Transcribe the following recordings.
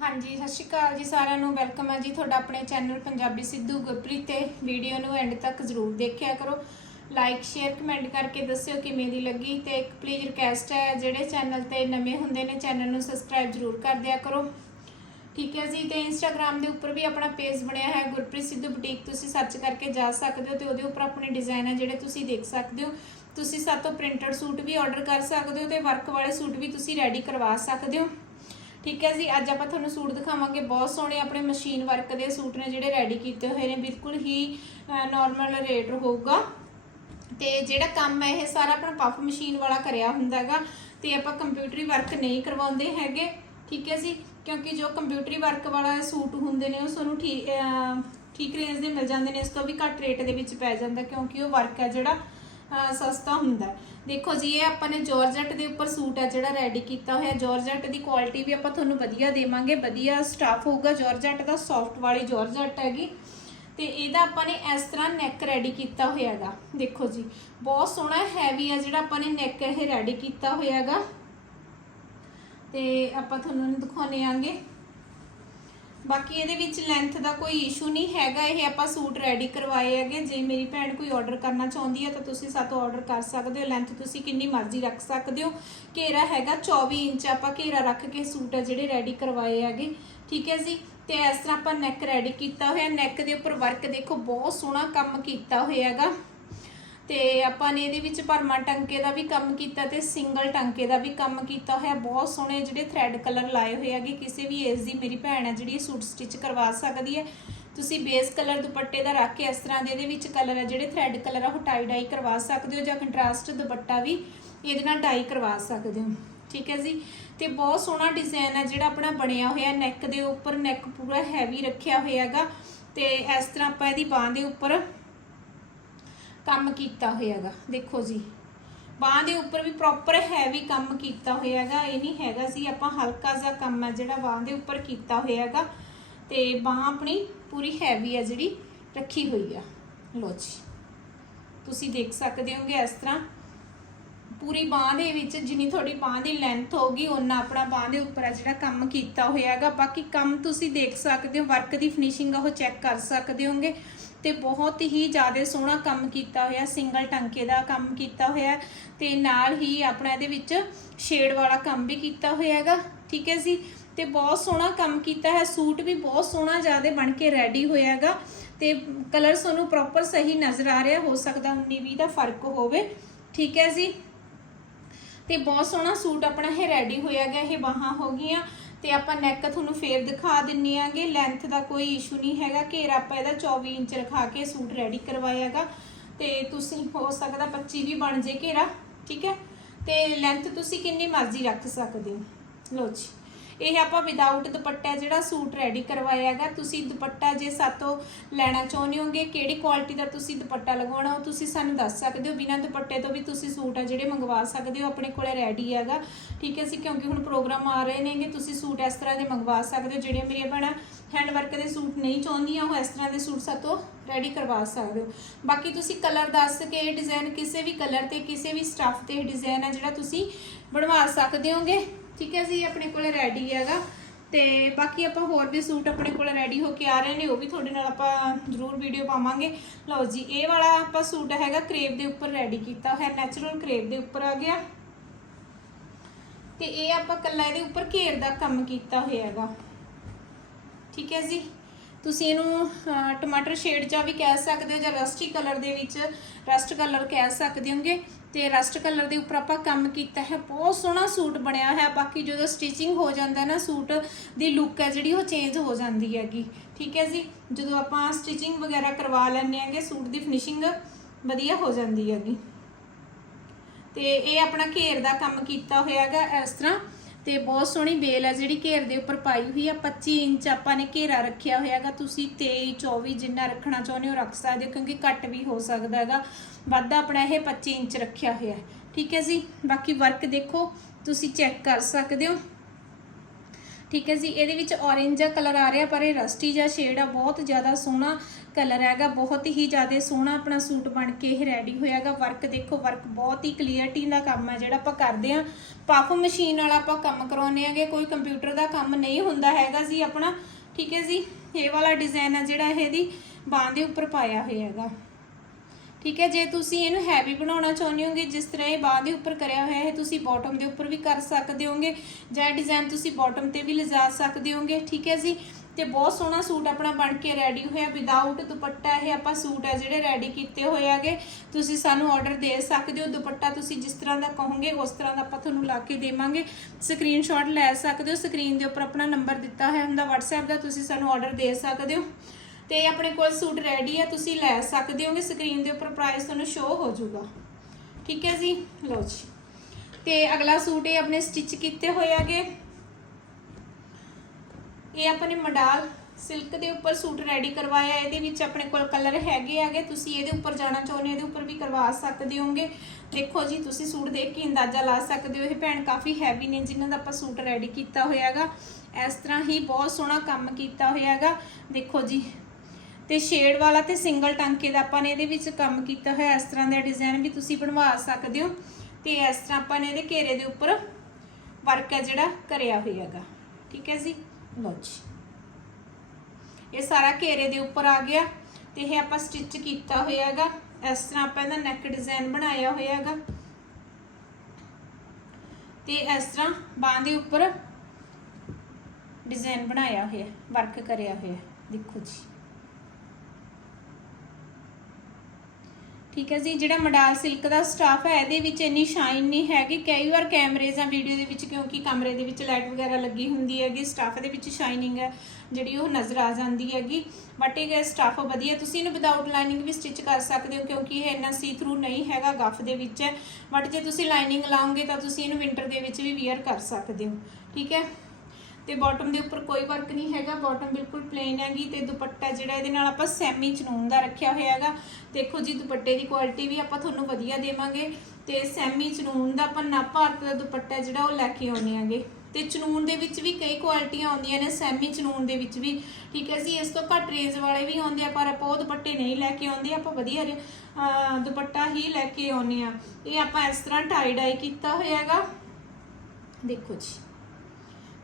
ਹਾਂਜੀ, ਸਤਿ ਸ਼੍ਰੀ ਅਕਾਲ ਜੀ ਸਾਰਿਆਂ ਨੂੰ। ਵੈਲਕਮ ਹੈ ਜੀ ਤੁਹਾਡਾ ਆਪਣੇ ਚੈਨਲ ਪੰਜਾਬੀ ਸਿੱਧੂ ਗੁਰਪ੍ਰੀਤ ਤੇ। ਵੀਡੀਓ ਨੂੰ ਐਂਡ ਤੱਕ ਜ਼ਰੂਰ ਦੇਖਿਆ ਕਰੋ। ਲਾਈਕ ਸ਼ੇਅਰ ਕਮੈਂਟ ਕਰਕੇ ਦੱਸਿਓ ਕਿਵੇਂ ਦੀ ਲੱਗੀ ਤੇ ਇੱਕ ਪਲੀਜ਼ ਰਿਕਵੈਸਟ ਹੈ ਜਿਹੜੇ ਚੈਨਲ ਤੇ ਨਵੇਂ ਹੁੰਦੇ ਨੇ ਚੈਨਲ ਨੂੰ ਸਬਸਕ੍ਰਾਈਬ ਜ਼ਰੂਰ ਕਰ ਦਿਆ ਕਰੋ। ਠੀਕ ਹੈ ਜੀ, ਤੇ ਇੰਸਟਾਗ੍ਰam ਦੇ ਉੱਪਰ ਵੀ ਆਪਣਾ ਪੇਜ ਬਣਿਆ ਹੈ, ਗੁਰਪ੍ਰੀਤ ਸਿੱਧੂ ਬੁਟੀਕ ਤੁਸੀਂ ਸਰਚ ਕਰਕੇ ਜਾ ਸਕਦੇ ਹੋ ਤੇ ਉਹਦੇ ਉੱਪਰ ਆਪਣੇ ਡਿਜ਼ਾਈਨ ਹੈ ਜਿਹੜੇ ਤੁਸੀਂ ਦੇਖ ਸਕਦੇ ਹੋ। ਤੁਸੀਂ ਸਾਤੋਂ ਪ੍ਰਿੰਟਡ ਸੂਟ ਵੀ ਆਰਡਰ ਕਰ ਸਕਦੇ ਹੋ ਤੇ ਵਰਕ ਵਾਲੇ ਸੂਟ ਵੀ ਤੁਸੀਂ ਰੈਡੀ ਕਰਵਾ ਸਕਦੇ ਹੋ। ਠੀਕ ਹੈ ਜੀ, ਅੱਜ ਆਪਾਂ ਤੁਹਾਨੂੰ ਸੂਟ ਦਿਖਾਵਾਂਗੇ। ਬਹੁਤ ਸੋਹਣੇ ਆਪਣੇ ਮਸ਼ੀਨ ਵਰਕ ਦੇ ਸੂਟ ਨੇ ਜਿਹੜੇ ਰੈਡੀ ਕੀਤੇ ਹੋਏ ਨੇ। ਬਿਲਕੁਲ ਹੀ ਨਾਰਮਲ ਰੇਟ ਹੋਊਗਾ ਤੇ ਜਿਹੜਾ ਕੰਮ ਹੈ, ਇਹ ਸਾਰਾ ਆਪਣਾ ਪਫ ਮਸ਼ੀਨ ਵਾਲਾ ਕਰਿਆ ਹੁੰਦਾ ਹੈਗਾ। ਤੇ ਆਪਾਂ ਕੰਪਿਊਟਰੀ ਵਰਕ ਨਹੀਂ ਕਰਵਾਉਂਦੇ ਹੈਗੇ, ਠੀਕ ਹੈ ਜੀ? ਕਿਉਂਕਿ ਜੋ ਕੰਪਿਊਟਰੀ ਵਰਕ ਵਾਲਾ ਸੂਟ ਹੁੰਦੇ ਨੇ, ਉਹ ਸਾਨੂੰ ਠੀਕ ਠੀਕ ਰੇਂਜ ਦੇ ਮਿਲ ਜਾਂਦੇ ਨੇ। ਇਸ ਤੋਂ ਵੀ ਘੱਟ ਰੇਟ ਦੇ ਵਿੱਚ ਪੈ ਜਾਂਦਾ, ਕਿਉਂਕਿ ਉਹ ਵਰਕ ਹੈ ਜਿਹੜਾ ਸਸਤਾ ਹੁੰਦਾ ਦੇਖੋ ਜੀ, ਇਹ ਆਪਾਂ ਨੇ ਜਾਰਜਟ ਦੇ ਉੱਪਰ ਸੂਟ ਹੈ, ਜਿਹੜਾ ਰੈਡੀ ਕੀਤਾ ਹੋਇਆ। ਜਾਰਜਟ ਦੀ ਕੁਆਲਿਟੀ ਵੀ ਆਪਾਂ ਤੁਹਾਨੂੰ ਵਧੀਆ ਦੇਵਾਂਗੇ। ਵਧੀਆ ਸਟਾਫ ਹੋਊਗਾ ਜਾਰਜਟ ਦਾ ਸੌਫਟ ਵਾਲੀ ਜਾਰਜਟ ਹੈਗੀ। ਤੇ ਇਹਦਾ ਆਪਾਂ ਨੇ ਇਸ ਤਰ੍ਹਾਂ ਨੈਕ ਰੈਡੀ ਕੀਤਾ ਹੋਇਆ ਹੈਗਾ। ਦੇਖੋ ਜੀ, ਬਹੁਤ ਸੋਹਣਾ ਹੈਵੀ ਹੈ ਜਿਹੜਾ ਆਪਾਂ ਨੇ ਨੈਕ ਇਹ ਰੈਡੀ ਕੀਤਾ ਹੋਇਆ ਹੈਗਾ। ਤੇ ਆਪਾਂ ਤੁਹਾਨੂੰ ਦਿਖਾਉਣੇ ਆਂਗੇ। ਬਾਕੀ ਇਹਦੇ ਵਿੱਚ ਲੈਂਥ ਦਾ ਕੋਈ ਇਸ਼ੂ ਨਹੀਂ ਹੈਗਾ, ਇਹ ਆਪਾਂ ਸੂਟ ਰੈਡੀ ਕਰਵਾਏ ਹੈਗੇ। ਜੇ ਮੇਰੀ ਭੈਣ ਕੋਈ ਆਰਡਰ ਕਰਨਾ ਚਾਹੁੰਦੀ ਹੈ ਤਾਂ ਤੁਸੀਂ ਸਾਤੋਂ ਆਰਡਰ ਕਰ ਸਕਦੇ ਹੋ। ਲੈਂਥ ਤੁਸੀਂ ਕਿੰਨੀ ਮਰਜ਼ੀ ਰੱਖ ਸਕਦੇ ਹੋ। ਘੇਰਾ ਹੈਗਾ 24 ਇੰਚ, ਆਪਾਂ ਘੇਰਾ ਰੱਖ ਕੇ ਸੂਟ ਹੈ ਜਿਹੜੇ ਰੈਡੀ ਕਰਵਾਏ ਹੈਗੇ। ਠੀਕ ਹੈ ਜੀ? ਤੇ ਇਸ ਤਰ੍ਹਾਂ ਆਪਾਂ ਨੈਕ ਰੈਡੀ ਕੀਤਾ ਹੋਇਆ। ਨੈਕ ਦੇ ਉੱਪਰ ਵਰਕ ਦੇਖੋ, ਬਹੁਤ ਸੋਹਣਾ ਕੰਮ ਕੀਤਾ ਹੋਇਆ ਹੈਗਾ। ਤੇ ਆਪਾਂ ਨੇ ਇਹਦੇ ਵਿੱਚ ਪਰਮਾ ਟੰਕੇ ਦਾ ਵੀ ਕੰਮ ਕੀਤਾ ਤੇ ਸਿੰਗਲ ਟੰਕੇ ਦਾ ਵੀ ਕੰਮ ਕੀਤਾ ਹੋਇਆ। ਬਹੁਤ ਸੋਹਣੇ ਜਿਹੜੇ ਥ੍ਰੈਡ ਕਲਰ ਲਾਏ ਹੋਏ ਹੈਗੇ। ਕਿਸੇ ਵੀ ਏਜ ਦੀ ਮੇਰੀ ਭੈਣ ਹੈ ਜਿਹੜੀ ਇਹ ਸੂਟ ਸਟਿਚ ਕਰਵਾ ਸਕਦੀ ਹੈ। ਤੁਸੀਂ ਬੇਸ ਕਲਰ ਦੁਪੱਟੇ ਦਾ ਰੱਖ ਕੇ ਇਸ ਤਰ੍ਹਾਂ ਦੇ ਇਹਦੇ ਵਿੱਚ ਕਲਰ ਹੈ ਜਿਹੜੇ ਥ੍ਰੈਡ ਕਲਰ ਆ, ਉਹ ਟਾਈ ਡਾਈ ਕਰਵਾ ਸਕਦੇ ਹੋ ਜਾਂ ਕੰਟਰਾਸਟ ਦੁਪੱਟਾ ਵੀ ਇਹਦੇ ਨਾਲ ਡਾਈ ਕਰਵਾ ਸਕਦੇ ਹੋ। ਠੀਕ ਹੈ ਜੀ? ਤੇ ਬਹੁਤ ਸੋਹਣਾ ਡਿਜ਼ਾਈਨ ਹੈ ਜਿਹੜਾ ਆਪਣਾ ਬਣਿਆ ਹੋਇਆ ਨੈਕ ਦੇ ਉੱਪਰ ਨੈਕ ਪੂਰਾ ਹੈਵੀ ਰੱਖਿਆ ਹੋਇਆ ਹੈਗਾ। ਤੇ ਇਸ ਤਰ੍ਹਾਂ ਆਪਾਂ ਇਹਦੀ ਬਾਹ ਦੇ ਉੱਪਰ ਕੰਮ ਕੀਤਾ ਹੋਇਆ ਹੈਗਾ ਦੇਖੋ ਜੀ, ਬਾਹ ਦੇ ਉੱਪਰ ਵੀ ਪ੍ਰੋਪਰ ਹੈਵੀ ਕੰਮ ਕੀਤਾ ਹੋਇਆ ਹੈਗਾ ਇਹ ਨਹੀਂ ਹੈਗਾ ਸੀ ਆਪਾਂ ਹਲਕਾ ਜਿਹਾ ਕੰਮ ਹੈ ਜਿਹੜਾ ਬਾਹ ਦੇ ਉੱਪਰ ਕੀਤਾ ਹੋਇਆ ਹੈਗਾ ਤੇ ਬਾਹ ਆਪਣੀ ਪੂਰੀ ਹੈਵੀ ਹੈ ਜਿਹੜੀ ਰੱਖੀ ਹੋਈ ਆ। ਲੋ ਜੀ, ਤੁਸੀਂ ਦੇਖ ਸਕਦੇ ਹੋਗੇ ਇਸ ਤਰ੍ਹਾਂ। ਪੂਰੀ ਬਾਹ ਦੇ ਵਿੱਚ ਜਿੰਨੀ ਤੁਹਾਡੀ ਬਾਹ ਦੀ ਲੈਂਥ ਹੋਗੀ ਉਹਨਾਂ ਆਪਣਾ ਬਾਹ ਦੇ ਉੱਪਰ ਆ ਜਿਹੜਾ ਕੰਮ ਕੀਤਾ ਹੋਇਆ ਹੈਗਾ ਬਾਕੀ ਕੰਮ ਤੁਸੀਂ ਦੇਖ ਸਕਦੇ ਹੋ ਵਰਕ ਦੀ ਫਿਨਿਸ਼ਿੰਗ ਉਹ ਚੈੱਕ ਕਰ ਸਕਦੇ ਹੋਗੇ। ਤੇ ਬਹੁਤ ਹੀ ਜ਼ਿਆਦਾ ਸੋਹਣਾ ਕੰਮ ਕੀਤਾ ਹੋਇਆ, ਸਿੰਗਲ ਟੰਕੇ ਦਾ ਕੰਮ ਕੀਤਾ ਹੋਇਆ ਤੇ ਨਾਲ ਹੀ ਆਪਣਾ ਇਹਦੇ ਵਿੱਚ ਸ਼ੇਡ ਵਾਲਾ ਕੰਮ ਵੀ ਕੀਤਾ ਹੋਇਆ ਹੈਗਾ, ਠੀਕ ਹੈ ਜੀ? ਤੇ ਬਹੁਤ ਸੋਹਣਾ ਕੰਮ ਕੀਤਾ ਹੈ, ਸੂਟ ਵੀ ਬਹੁਤ ਸੋਹਣਾ ਜ਼ਿਆਦਾ ਬਣ ਕੇ ਰੈਡੀ ਹੋਇਆ ਹੈਗਾ ਤੇ ਕਲਰ ਤੁਹਾਨੂੰ ਪ੍ਰੋਪਰ ਸਹੀ ਨਜ਼ਰ ਆ ਰਿਹਾ, ਹੋ ਸਕਦਾ 19 20 ਦਾ ਫ਼ਰਕ ਹੋਵੇ, ਠੀਕ ਹੈ ਜੀ? ਤੇ ਬਹੁਤ ਸੋਹਣਾ ਸੂਟ ਆਪਣਾ ਇਹ ਰੈਡੀ ਹੋਇਆ ਗਿਆ ਇਹ ਬਾਹਾਂ ਹੋ ਗਈਆਂ ਤੇ ਆਪਾਂ ਨੈਕ ਤੁਹਾਨੂੰ ਫੇਰ ਦਿਖਾ ਦਿੰਨੀ ਆਂਗੇ। ਲੈਂਥ ਦਾ ਕੋਈ ਇਸ਼ੂ ਨਹੀਂ ਹੈਗਾ। ਘੇਰਾ ਆਪਾਂ ਇਹਦਾ 24 ਇੰਚ ਰਖਾ ਕੇ ਸੂਟ ਰੈਡੀ ਕਰਵਾਇਆਗਾ। ਤੇ ਤੁਸੀਂ ਹੋ ਸਕਦਾ 25 ਵੀ ਬਣ ਜੇ ਘੇਰਾ, ਠੀਕ ਹੈ? ਤੇ ਲੈਂਥ ਤੁਸੀਂ ਕਿੰਨੀ ਮਰਜ਼ੀ ਰੱਖ ਸਕਦੇ ਹੋ। ਲੋ ਜੀ। ਇਹ ਆਪਾਂ ਵਿਦਆਊਟ ਦੁਪੱਟਾ ਜਿਹੜਾ ਸੂਟ ਰੈਡੀ ਕਰਵਾਇਆ ਹੈਗਾ ਤੁਸੀਂ ਦੁਪੱਟਾ ਜੇ ਸਾਤੋਂ ਲੈਣਾ ਚਾਹੁੰਦੇ ਹੋਗੇ, ਕਿਹੜੀ ਕੁਆਲਿਟੀ ਦਾ ਤੁਸੀਂ ਦੁਪੱਟਾ ਲਗਵਾਉਣਾ, ਉਹ ਤੁਸੀਂ ਸਾਨੂੰ ਦੱਸ ਸਕਦੇ ਹੋ। ਬਿਨਾਂ ਦੁਪੱਟੇ ਤੋਂ ਵੀ ਤੁਸੀਂ ਸੂਟ ਆ ਜਿਹੜੇ ਮੰਗਵਾ ਸਕਦੇ ਹੋ, ਆਪਣੇ ਕੋਲੇ ਰੈਡੀ ਹੈਗਾ। ਠੀਕ ਹੈ ਸੀ ਕਿਉਂਕਿ ਹੁਣ ਪ੍ਰੋਗਰਾਮ ਆ ਰਹੇ ਨੇਗੇ, ਤੁਸੀਂ ਸੂਟ ਇਸ ਤਰ੍ਹਾਂ ਦੇ ਮੰਗਵਾ ਸਕਦੇ ਹੋ, ਜਿਹੜੀਆਂ ਮੇਰੀਆਂ ਭੈਣਾਂ ਹੈਂਡ ਵਰਕ ਦੇ ਸੂਟ ਨਹੀਂ ਚਾਹੁੰਦੀਆਂ, ਉਹ ਇਸ ਤਰ੍ਹਾਂ ਦੇ ਸੂਟ ਸਾਤੋਂ ਰੈਡੀ ਕਰਵਾ ਸਕਦੇ ਹੋ। ਬਾਕੀ ਤੁਸੀਂ ਕਲਰ ਦੱਸ ਕੇ ਡਿਜ਼ਾਈਨ ਕਿਸੇ ਵੀ ਕਲਰ ਤੇ, ਕਿਸੇ ਵੀ ਸਟਫ ਤੇ ਡਿਜ਼ਾਈਨ ਹੈ ਜਿਹੜਾ ਤੁਸੀਂ ਬਣਵਾ ਸਕਦੇ ਹੋਗੇ। ਠੀਕ ਹੈ ਜੀ, ਆਪਣੇ ਕੋਲ ਰੈਡੀ ਹੈਗਾ। ਤੇ ਬਾਕੀ ਆਪਾਂ ਹੋਰ ਵੀ ਸੂਟ ਆਪਣੇ ਕੋਲ ਰੈਡੀ ਹੋ ਕੇ ਆ ਰਹੇ ਨੇ, ਉਹ ਵੀ ਤੁਹਾਡੇ ਨਾਲ ਆਪਾਂ ਜ਼ਰੂਰ ਵੀਡੀਓ ਪਾਵਾਂਗੇ। ਲਓ ਜੀ, ਇਹ ਵਾਲਾ ਆਪਾਂ ਸੂਟ ਹੈਗਾ ਕਰੇਪ ਦੇ ਉੱਪਰ ਰੈਡੀ ਕੀਤਾ ਹੋਇਆ ਨੈਚੁਰਲ ਕਰੇਪ ਦੇ ਉੱਪਰ ਆ ਗਿਆ। ਤੇ ਇਹ ਆਪਾਂ ਕੱਲਾ ਇਹਦੇ ਉੱਪਰ ਘੇਰ ਦਾ ਕੰਮ ਕੀਤਾ ਹੋਇਆ ਹੈਗਾ। ਠੀਕ ਹੈ ਜੀ, ਤੁਸੀਂ ਇਹਨੂੰ ਟਮਾਟਰ ਸ਼ੇਡ ਜਾਂ ਵੀ ਕਹਿ ਸਕਦੇ ਹੋ ਜਾਂ ਰਸਟੀ ਕਲਰ ਦੇ ਵਿੱਚ ਰਸਟ ਕਲਰ ਕਹਿ ਸਕਦੇ ਹੋਗੇ। ਤੇ ਰਸਟ ਕਲਰ ਦੇ ਉੱਪਰ ਆਪਾਂ ਕੰਮ ਕੀਤਾ ਹੈ। ਬਹੁਤ ਸੋਹਣਾ ਸੂਟ ਬਣਿਆ ਹੈ। ਬਾਕੀ ਜਦੋਂ ਸਟਿਚਿੰਗ ਹੋ ਜਾਂਦਾ ਨਾ, ਸੂਟ ਦੀ ਲੁੱਕ ਹੈ ਜਿਹੜੀ, ਉਹ ਚੇਂਜ ਹੋ ਜਾਂਦੀ ਹੈਗੀ। ਠੀਕ ਹੈ ਜੀ? ਜਦੋਂ ਆਪਾਂ ਸਟਿਚਿੰਗ ਵਗੈਰਾ ਕਰਵਾ ਲੈਂਦੇ ਆਂਗੇ ਸੂਟ ਦੀ ਫਿਨਿਸ਼ਿੰਗ ਵਧੀਆ ਹੋ ਜਾਂਦੀ ਹੈਗੀ। ਤੇ ਇਹ ਆਪਣਾ ਘੇਰ ਦਾ ਕੰਮ ਕੀਤਾ ਹੋਇਆ ਹੈਗਾ। ਇਸ ਤਰ੍ਹਾਂ ਤੇ ਬਹੁਤ ਸੋਹਣੀ ਬੇਲ ਹੈ ਜਿਹੜੀ ਘੇਰ ਦੇ ਉੱਪਰ ਪਾਈ ਹੋਈ ਆ 25 ਇੰਚ ਆਪਾਂ ਨੇ ਘੇਰਾ ਰੱਖਿਆ ਹੋਇਆ ਹੈਗਾ, ਤੁਸੀਂ 23 24 ਜਿੰਨਾ ਰੱਖਣਾ ਚਾਹੁੰਦੇ ਹੋ ਰੱਖ ਸਕਦੇ ਹੋ, ਕਿਉਂਕਿ ਘੱਟ ਵੀ ਹੋ ਸਕਦਾ ਹੈਗਾ। ਵੱਧ ਆਪਣਾ ਇਹ 25 ਇੰਚ ਰੱਖਿਆ ਹੋਇਆ ਠੀਕ ਹੈ ਜੀ, ਬਾਕੀ ਵਰਕ ਦੇਖੋ, ਤੁਸੀਂ ਚੈੱਕ ਕਰ ਸਕਦੇ ਹੋ। ਠੀਕ ਹੈ ਜੀ, ਇਹਦੇ ਵਿੱਚ orange ਜਿਹਾ ਕਲਰ ਆ ਰਿਹਾ, ਪਰ ਇਹ ਰਸਟੀ ਜਿਹਾ ਸ਼ੇਡ ਆ, ਬਹੁਤ ਜ਼ਿਆਦਾ ਸੋਹਣਾ ਕਲਰ ਹੈਗਾ, ਬਹੁਤ ਹੀ ਜ਼ਿਆਦਾ ਸੋਹਣਾ ਆਪਣਾ ਸੂਟ ਬਣ ਕੇ ਇਹ ਰੈਡੀ ਹੋਇਆਗਾ। ਵਰਕ ਦੇਖੋ ਵਰਕ ਬਹੁਤ ਹੀ ਕਲੀਅਰਟੀ ਦਾ ਕੰਮ ਆ ਜਿਹੜਾ ਆਪਾਂ ਕਰਦੇ ਆ। ਪਫ ਮਸ਼ੀਨ ਵਾਲਾ ਆਪਾਂ ਕੰਮ ਕਰਾਉਨੇ ਆਗੇ, ਕੋਈ ਕੰਪਿਊਟਰ ਦਾ ਕੰਮ ਨਹੀਂ ਹੁੰਦਾ ਹੈਗਾ ਜੀ ਆਪਣਾ। ਠੀਕ ਹੈ ਜੀ, ਇਹ ਵਾਲਾ ਡਿਜ਼ਾਈਨ ਆ ਜਿਹੜਾ ਇਹਦੀ ਬਾਂਹ ਦੇ ਉੱਪਰ ਪਾਇਆ ਹੋਇਆ ਹੈਗਾ ਠੀਕ ਹੈ, ਜੇ ਤੁਸੀਂ ਇਹਨੂੰ ਹੈਵੀ ਬਣਾਉਣਾ ਚਾਹੁੰਦੇ ਹੋਗੇ, ਜਿਸ ਤਰ੍ਹਾਂ ਇਹ ਬਾਹ ਦੇ ਉੱਪਰ ਕਰਿਆ ਹੋਇਆ ਹੈ, ਤੁਸੀਂ ਬਾਟਮ ਦੇ ਉੱਪਰ ਵੀ ਕਰ ਸਕਦੇ ਹੋਗੇ, ਜਾਂ ਡਿਜ਼ਾਈਨ ਤੁਸੀਂ ਬਾਟਮ ਤੇ ਵੀ ਲਿਜਾ ਸਕਦੇ ਹੋਗੇ, ਠੀਕ ਹੈ ਜੀ? ਤੇ ਬਹੁਤ ਸੋਹਣਾ ਸੂਟ ਆਪਣਾ ਬਣ ਕੇ ਰੈਡੀ ਹੋਇਆ ਵਿਦਆਊਟ ਦੁਪੱਟਾ ਇਹ ਆਪਾਂ ਸੂਟ ਹੈ ਜਿਹੜੇ ਰੈਡੀ ਕੀਤੇ ਹੋਏ ਆਗੇ ਤੁਸੀਂ ਸਾਨੂੰ ਆਰਡਰ ਦੇ ਸਕਦੇ ਹੋ, ਦੁਪੱਟਾ ਤੁਸੀਂ ਜਿਸ ਤਰ੍ਹਾਂ ਦਾ ਕਹੋਗੇ, ਉਸ ਤਰ੍ਹਾਂ ਦਾ ਆਪਾਂ ਤੁਹਾਨੂੰ ਲਾ ਕੇ ਦੇਵਾਂਗੇ। ਸਕਰੀਨਸ਼ਾਟ ਲੈ ਸਕਦੇ ਹੋ ਸਕਰੀਨ ਦੇ ਉੱਪਰ ਆਪਣਾ ਨੰਬਰ ਦਿੱਤਾ ਹੋਇਆ ਹੁੰਦਾ, WhatsApp ਦਾ ਤੁਸੀਂ ਸਾਨੂੰ ਆਰਡਰ ਦੇ ਸਕਦੇ ਹੋ। ਤੇ ਆਪਣੇ ਕੋਲ ਸੂਟ ਰੈਡੀ ਆ, ਤੁਸੀਂ ਲੈ ਸਕਦੇ ਹੋਗੇ ਸਕਰੀਨ ਦੇ ਉੱਪਰ ਪ੍ਰਾਈਸ ਤੁਹਾਨੂੰ ਸ਼ੋ ਹੋ ਜਾਊਗਾ। ਠੀਕ ਹੈ ਜੀ? ਲਓ ਜੀ। ਤੇ ਅਗਲਾ ਸੂਟ ਇਹ ਆਪਣੇ ਸਟਿਚ ਕੀਤੇ ਹੋਏ ਆਗੇ ਇਹ ਆਪਣੇ ਮਡਾਲ ਸਿਲਕ ਦੇ ਉੱਪਰ ਸੂਟ ਰੈਡੀ ਕਰਵਾਇਆ, ਇਹਦੇ ਵਿੱਚ ਆਪਣੇ ਕੋਲ ਕਲਰ ਹੈਗੇ ਆਗੇ ਤੁਸੀਂ ਇਹਦੇ ਉੱਪਰ ਜਾਣਾ ਚਾਹੁੰਦੇ ਹੋ, ਇਹਦੇ ਉੱਪਰ ਵੀ ਕਰਵਾ ਸਕਦੇ ਹੋਗੇ। ਦੇਖੋ ਜੀ, ਤੁਸੀਂ ਸੂਟ ਦੇਖ ਕੇ ਅੰਦਾਜ਼ਾ ਲਾ ਸਕਦੇ ਹੋ, ਇਹ ਭੈਣ ਕਾਫੀ ਹੈਵੀ ਨੇ, ਜਿਨ੍ਹਾਂ ਦਾ ਆਪਾਂ ਸੂਟ ਰੈਡੀ ਕੀਤਾ ਹੋਇਆਗਾ ਇਸ ਤਰ੍ਹਾਂ ਹੀ ਬਹੁਤ ਸੋਹਣਾ ਕੰਮ ਕੀਤਾ ਹੋਇਆਗਾ ਦੇਖੋ ਜੀ ਤੇ ਸ਼ੇਡ ਵਾਲਾ ਤੇ ਸਿੰਗਲ ਟਾਂਕੇ ਦਾ ਆਪਾਂ ਨੇ ਇਹਦੇ ਵਿੱਚ ਕੰਮ ਕੀਤਾ ਹੋਇਆ, ਇਸ ਤਰ੍ਹਾਂ ਦਾ ਡਿਜ਼ਾਈਨ ਵੀ ਤੁਸੀਂ ਬਣਵਾ ਸਕਦੇ ਹੋ। ਤੇ ਇਸ ਤਰ੍ਹਾਂ ਆਪਾਂ ਨੇ ਇਹਦੇ ਘੇਰੇ ਦੇ ਉੱਪਰ ਵਰਕ ਹੈ ਜਿਹੜਾ ਕਰਿਆ ਹੋਇਆ ਹੈਗਾ ਠੀਕ ਹੈ ਜੀ? ਲਓ ਜੀ। ਇਹ ਸਾਰਾ ਘੇਰੇ ਦੇ ਉੱਪਰ ਆ ਗਿਆ ਤੇ ਇਹ ਆਪਾਂ ਸਟਿਚ ਕੀਤਾ ਹੋਇਆ ਹੈਗਾ ਇਸ ਤਰ੍ਹਾਂ ਆਪਾਂ ਇਹਦਾ ਨੈਕ ਡਿਜ਼ਾਈਨ ਬਣਾਇਆ ਹੋਇਆ ਹੈਗਾ ਤੇ ਇਸ ਤਰ੍ਹਾਂ ਬਾਹਾਂ ਦੇ ਉੱਪਰ ਡਿਜ਼ਾਈਨ ਬਣਾਇਆ ਹੋਇਆ ਵਰਕ ਕਰਿਆ ਹੋਇਆ। ਦੇਖੋ ਜੀ। ਠੀਕ ਹੈ ਜੀ, ਜਿਹੜਾ ਮਡਾਲ ਸਿਲਕ ਦਾ ਸਟਾਫ ਹੈ, ਇਹਦੇ ਵਿੱਚ ਇੰਨੀ ਸ਼ਾਈਨ ਨਹੀਂ ਹੈਗੀ। ਕਈ ਵਾਰ ਕੈਮਰੇ ਜਾਂ ਵੀਡੀਓ ਦੇ ਵਿੱਚ, ਕਿਉਂਕਿ ਕਮਰੇ ਦੇ ਵਿੱਚ ਲਾਈਟ ਵਗੈਰਾ ਲੱਗੀ ਹੁੰਦੀ ਹੈਗੀ ਸਟਾਫ ਦੇ ਵਿੱਚ ਸ਼ਾਈਨਿੰਗ ਹੈ, ਜਿਹੜੀ ਉਹ ਨਜ਼ਰ ਆ ਜਾਂਦੀ ਹੈਗੀ। ਬਟ ਇਹ ਸਟਾਫ ਵਧੀਆ। ਤੁਸੀਂ ਇਹਨੂੰ ਵਿਦਆਊਟ ਲਾਈਨਿੰਗ ਵੀ ਸਟਿਚ ਕਰ ਸਕਦੇ ਹੋ, ਕਿਉਂਕਿ ਇਹ ਇੰਨਾ ਸੀ ਥਰੂ ਨਹੀਂ ਹੈਗਾ ਗੱਫ ਦੇ ਵਿੱਚ। ਹੈ ਬਟ ਜੇ ਤੁਸੀਂ ਲਾਈਨਿੰਗ ਲਾਓਗੇ, ਤਾਂ ਤੁਸੀਂ ਇਹਨੂੰ ਵਿੰਟਰ ਦੇ ਵਿੱਚ ਵੀ ਵੇਅਰ ਕਰ ਸਕਦੇ ਹੋ। ਠੀਕ ਹੈ? ਤੇ ਬਾਟਮ ਦੇ ਉੱਪਰ ਕੋਈ ਵਰਕ ਨਹੀਂ ਹੈਗਾ। ਬਾਟਮ ਬਿਲਕੁਲ ਪਲੇਨ ਹੈਗੀ ਤੇ ਦੁਪੱਟਾ ਜਿਹੜਾ ਇਹਦੇ ਨਾਲ ਆਪਾਂ ਸੈਮੀ ਚਨੂਨ ਦਾ ਰੱਖਿਆ ਹੋਇਆ ਹੈਗਾ। ਦੇਖੋ ਜੀ, ਦੁਪੱਟੇ ਦੀ ਕੁਆਲਿਟੀ ਵੀ ਆਪਾਂ ਤੁਹਾਨੂੰ ਵਧੀਆ ਦੇਵਾਂਗੇ ਤੇ ਸੈਮੀ ਚਨੂਨ ਦਾ ਆਪਾਂ ਨਾ ਭਾਰਤ ਦਾ ਦੁਪੱਟਾ ਜਿਹੜਾ ਉਹ ਲੈ ਕੇ ਆਉਣੇ ਆਗੇ। ਤੇ ਚਨੂਨ ਦੇ ਵਿੱਚ ਵੀ ਕਈ ਕੁਆਲਿਟੀਆਂ ਆਉਂਦੀਆਂ ਨੇ ਸੈਮੀ ਚਨੂਨ ਦੇ ਵਿੱਚ ਵੀ। ਠੀਕ ਹੈ ਜੀ, ਇਸ ਤੋਂ ਘੱਟ ਰੇਂਜ ਵਾਲੇ ਵੀ ਆਉਂਦੇ ਆ, ਪਰ ਆਪਾਂ ਉਹ ਦੁਪੱਟੇ ਨਹੀਂ ਲੈ ਕੇ ਆਉਂਦੇ। ਆਪਾਂ ਵਧੀਆ ਦੁਪੱਟਾ ਹੀ ਲੈ ਕੇ ਆਉਨੇ ਆ। ਇਹ ਆਪਾਂ ਇਸ ਤਰ੍ਹਾਂ ਟਾਈ ਡਾਈ ਕੀਤਾ ਹੋਇਆ ਹੈਗਾ। ਦੇਖੋ ਜੀ।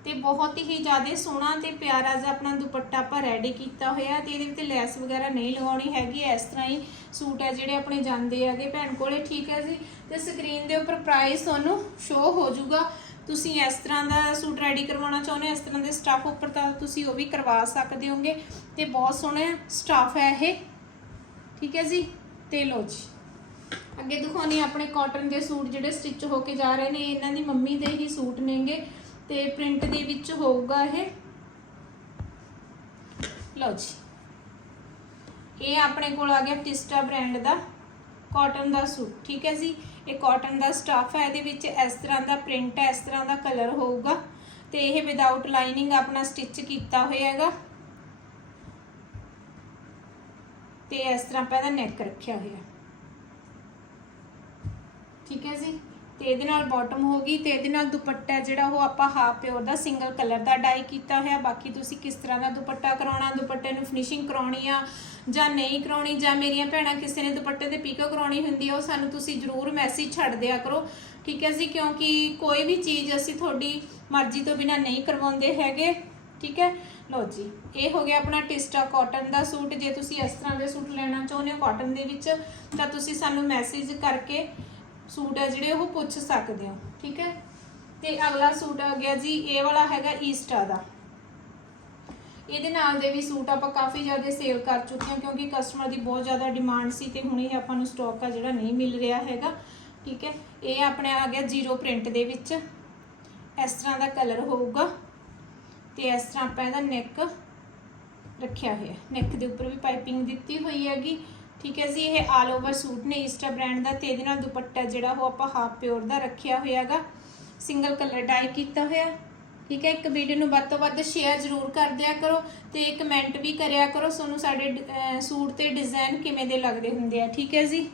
ਤੇ ਬਹੁਤ ਹੀ ਜ਼ਿਆਦਾ ਸੋਹਣਾ ਤੇ ਪਿਆਰਾ ਜਿਹਾ ਆਪਣਾ ਦੁਪੱਟਾ ਆਪਾਂ ਰੈਡੀ ਕੀਤਾ ਹੋਇਆ ਤੇ ਇਹਦੇ ਵਿੱਚ ਲੈਸ ਵਗੈਰਾ ਨਹੀਂ ਲਗਾਉਣੀ ਹੈਗੀ, ਇਸ ਤਰ੍ਹਾਂ ਹੀ ਸੂਟ ਹੈ ਜਿਹੜੇ ਆਪਣੇ ਜਾਂਦੇ ਹੈਗੇ ਭੈਣ ਕੋਲੇ, ਠੀਕ ਹੈ ਜੀ? ਤੇ ਸਕਰੀਨ ਦੇ ਉੱਪਰ ਪ੍ਰਾਈਸ ਤੁਹਾਨੂੰ ਸ਼ੋ ਹੋ ਜਾਊਗਾ। ਤੁਸੀਂ ਇਸ ਤਰ੍ਹਾਂ ਦਾ ਸੂਟ ਰੈਡੀ ਕਰਵਾਉਣਾ ਚਾਹੁੰਦੇ ਹੋ, ਇਸ ਤਰ੍ਹਾਂ ਦੇ ਸਟਾਫ ਉੱਪਰ ਤਾਂ ਤੁਸੀਂ ਉਹ ਵੀ ਕਰਵਾ ਸਕਦੇ ਹੋਗੇ। ਤੇ ਬਹੁਤ ਸੋਹਣਾ ਸਟਾਫ ਹੈ ਇਹ। ਠੀਕ ਹੈ ਜੀ? ਤੇ ਲੋ ਜੀ। ਅੱਗੇ ਦਿਖਾਉਣੀ ਆਪਣੇ ਕਾਟਨ ਦੇ ਸੂਟ ਜਿਹੜੇ ਸਟਿਚ ਹੋ ਕੇ ਜਾ ਰਹੇ ਨੇ। ਇਹਨਾਂ ਦੀ ਮੰਮੀ ਦੇ ਹੀ ਸੂਟ ਨੇਗੇ। ਤੇ ਪ੍ਰਿੰਟ ਦੇ ਵਿੱਚ ਹੋਊਗਾ ਇਹ। ਲਓ ਜੀ। ਇਹ ਆਪਣੇ ਕੋਲ ਆ ਗਿਆ ਟਿਸਟਾ ਬ੍ਰਾਂਡ ਦਾ ਕਾਟਨ ਦਾ ਸੂਟ, ਠੀਕ ਹੈ ਜੀ? ਇਹ ਕਾਟਨ ਦਾ ਸਟਾਫ ਹੈ, ਇਹਦੇ ਵਿੱਚ ਇਸ ਤਰ੍ਹਾਂ ਦਾ ਪ੍ਰਿੰਟ ਹੈ, ਇਸ ਤਰ੍ਹਾਂ ਦਾ ਕਲਰ ਹੋਊਗਾ ਤੇ ਇਹ ਵਿਦਆਊਟ ਲਾਈਨਿੰਗ ਆਪਣਾ ਸਟਿਚ ਕੀਤਾ ਹੋਇਆ ਹੈਗਾ। ਤੇ ਇਸ ਤਰ੍ਹਾਂ ਆਪਾਂ ਇਹਦਾ ਨੈਕ ਰੱਖਿਆ ਹੋਇਆ। ਠੀਕ ਹੈ ਜੀ? ਤੇ ਇਹਦੇ ਨਾਲ ਬਾਟਮ ਹੋ ਗਈ ਤੇ ਇਹਦੇ ਨਾਲ ਦੁਪੱਟਾ ਜਿਹੜਾ ਉਹ ਆਪਾਂ ਹਾਫ ਪਿਓਰ ਦਾ ਸਿੰਗਲ ਕਲਰ ਦਾ ਡਾਈ ਕੀਤਾ ਹੋਇਆ। ਬਾਕੀ ਤੁਸੀਂ ਕਿਸ ਤਰ੍ਹਾਂ ਦਾ ਦੁਪੱਟਾ ਕਰਾਉਣਾ, ਦੁਪੱਟੇ ਨੂੰ ਫਿਨਿਸ਼ਿੰਗ ਕਰਾਉਣੀ ਆ ਜਾਂ ਨਹੀਂ ਕਰਾਉਣੀ ਜਾਂ ਮੇਰੀਆਂ ਭੈਣਾਂ ਕਿਸੇ ਨੇ ਦੁਪੱਟੇ ਤੇ ਪੀਕੋ ਕਰਾਉਣੀ ਹੁੰਦੀ ਆ, ਉਹ ਸਾਨੂੰ ਤੁਸੀਂ ਜਰੂਰ ਮੈਸੇਜ ਛੱਡ ਦਿਆ ਕਰੋ। ਠੀਕ ਹੈ ਜੀ, ਕਿਉਂਕਿ ਕੋਈ ਵੀ ਚੀਜ਼ ਅਸੀਂ ਤੁਹਾਡੀ ਮਰਜ਼ੀ ਤੋਂ ਬਿਨਾ ਨਹੀਂ ਕਰਵਾਉਂਦੇ ਹੈਗੇ। ਠੀਕ ਹੈ? ਲਓ ਜੀ, ਇਹ ਹੋ ਗਿਆ ਆਪਣਾ ਟਿਸਟਾ ਕਾਟਨ ਦਾ ਸੂਟ। ਜੇ ਤੁਸੀਂ ਇਸ ਤਰ੍ਹਾਂ ਦੇ ਸੂਟ ਲੈਣਾ ਚਾਹੁੰਦੇ ਹੋ ਕਾਟਨ ਦੇ ਵਿੱਚ, ਤਾਂ ਤੁਸੀਂ ਸਾਨੂੰ ਮੈਸੇਜ ਕਰਕੇ ਸੂਟ ਹੈ ਜਿਹੜੇ ਉਹ ਪੁੱਛ ਸਕਦੇ ਹੋ, ਠੀਕ ਹੈ? ਤੇ ਅਗਲਾ ਸੂਟ ਆ ਗਿਆ ਜੀ, ਇਹ ਵਾਲਾ ਹੈਗਾ ਈਸਟਾ ਦਾ। ਇਹਦੇ ਨਾਲ ਦੇ ਵੀ ਸੂਟ ਆਪਾਂ ਕਾਫੀ ਜ਼ਿਆਦਾ ਸੇਲ ਕਰ ਚੁੱਕੇ ਹਾਂ ਕਿਉਂਕਿ ਕਸਟਮਰ ਦੀ ਬਹੁਤ ਜ਼ਿਆਦਾ ਡਿਮਾਂਡ ਸੀ ਤੇ ਹੁਣ ਇਹ ਆਪਾਂ ਨੂੰ ਸਟਾਕ ਆ ਜਿਹੜਾ ਨਹੀਂ ਮਿਲ ਰਿਹਾ ਹੈਗਾ, ਠੀਕ ਹੈ? ਇਹ ਆਪਣੇ ਆ ਗਿਆ ਜ਼ੀਰੋ ਪ੍ਰਿੰਟ ਦੇ ਵਿੱਚ। ਇਸ ਤਰ੍ਹਾਂ ਦਾ ਕਲਰ ਹੋਊਗਾ ਤੇ ਇਸ ਤਰ੍ਹਾਂ ਆਪਾਂ ਇਹਦਾ ਨੈਕ ਰੱਖਿਆ ਹੋਇਆ ਨੈਕ ਦੇ ਉੱਪਰ ਵੀ ਪਾਈਪਿੰਗ ਦਿੱਤੀ ਹੋਈ ਹੈਗੀ। ਠੀਕ ਹੈ ਜੀ, ਇਹ ਆਲ ਓਵਰ ਸੂਟ ਨੇ ਈਸਟਾ ਬ੍ਰਾਂਡ ਦਾ ਤੇ ਇਹਦੇ ਨਾਲ ਦੁਪੱਟਾ ਜਿਹੜਾ ਉਹ ਆਪਾਂ ਹਾਫ ਪਿਓਰ ਦਾ ਰੱਖਿਆ ਹੋਇਆਗਾ ਸਿੰਗਲ ਕਲਰ ਡਾਈ ਕੀਤਾ ਹੋਇਆ। ਠੀਕ ਹੈ, ਇੱਕ ਵੀਡੀਓ ਨੂੰ ਵੱਧ ਤੋਂ ਵੱਧ ਸ਼ੇਅਰ ਜ਼ਰੂਰ ਕਰ ਦਿਆ ਕਰੋ ਤੇ ਕਮੈਂਟ ਵੀ ਕਰਿਆ ਕਰੋ, ਤੁਹਾਨੂੰ ਸਾਡੇ ਸੂਟ ਤੇ ਡਿਜ਼ਾਈਨ ਕਿਵੇਂ ਦੇ ਲੱਗਦੇ ਹੁੰਦੇ ਆ। ਠੀਕ ਹੈ ਜੀ?